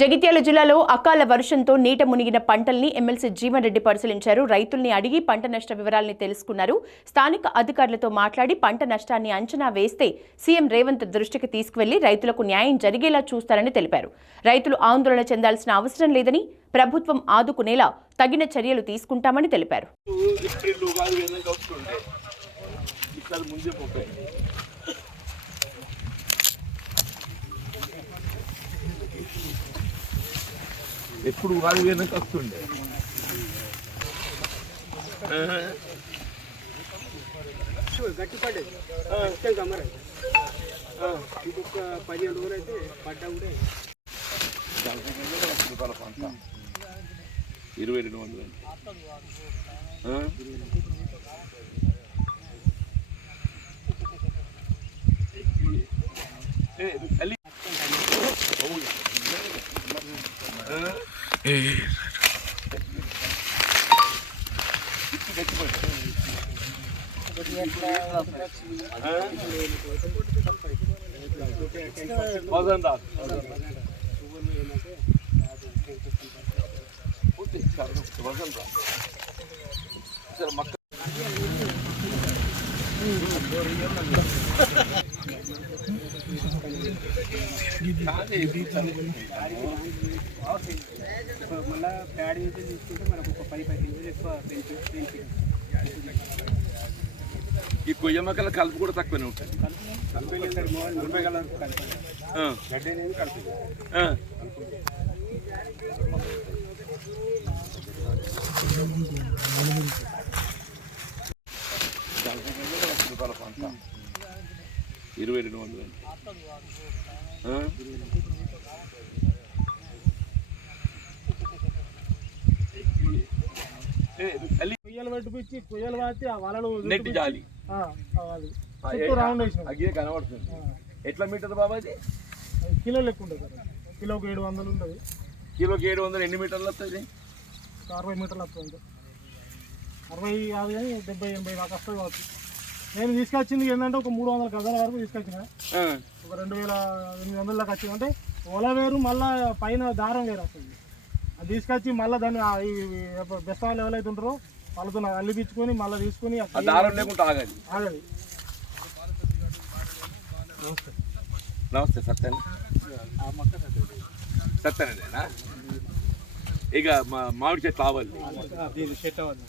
జగిత్యాల జిల్లాలో అకాల వర్షంతో నీట మునిగిన పంటల్ని ఎమ్మెల్సీ జీవన్ రెడ్డి పరిశీలించారు. రైతుల్ని అడిగి పంట నష్ట వివరాల్ని తెలుసుకున్నారు. స్థానిక అధికారులతో మాట్లాడి పంట నష్టాన్ని అంచనా వేస్తే సీఎం రేవంత్ దృష్టికి తీసుకువెళ్లి రైతులకు న్యాయం జరిగేలా చూస్తారని తెలిపారు. రైతులు ఆందోళన చెందాల్సిన అవసరం లేదని, ప్రభుత్వం ఆదుకునేలా తగిన చర్యలు తీసుకుంటామని తెలిపారు. ఎప్పుడు ఉగాది వెనక వస్తుండే గట్టి పడ్డది ఇంకొక 15 రోజులు అయితే పడ్డా కూడా 2200 మళ్ళీ ప్యాడ్ అయితే తీసుకుంటే మనకు ఒక 10-15 రోజులు ఎక్కువ పెంచి ఈ కొయ్య మొక్కల కలుపు కూడా తక్కువనే ఉంటుంది. గడ్డి అనేది కలిపి పంట 2200 కొయ్యలు పట్టిపించి కొయ్యలు పాతి ఆ వలలు నెట్ జాలి రౌండ్ వేసినాం. అగ్గే కనబడుతుంది. ఎట్లా మీటర్ బాబాజీ? కిలో లెక్క ఉంటుంది సార్. కిలోకి 700 ఉంటుంది. కిలోకి 700 ఎన్ని మీటర్లు వస్తుంది? 60 మీటర్లు వస్తుంది. 60, 50, 70, 80 దాకా వస్తుంది కావచ్చు. నేను తీసుకొచ్చింది ఏంటంటే ఒక 300 గజాల వరకు తీసుకొచ్చిన. ఒక 2800 దాకా వచ్చింది. అంటే ఒల వేరు మళ్ళీ పైన దారం వేరు వస్తుంది. అది తీసుకొచ్చి మళ్ళీ దాన్ని బెస్తాలు ఎవరైతే ఉంటారో వాళ్ళతో అల్లిపించుకొని మళ్ళీ తీసుకొని దారం లేకుండా ఆగదు. ఆగదు. నమస్తే సత్యన్. సత్యనేనా? ఇక మామిడి చెట్లు ఆవాలి. చెట్టు అవ్వాలి.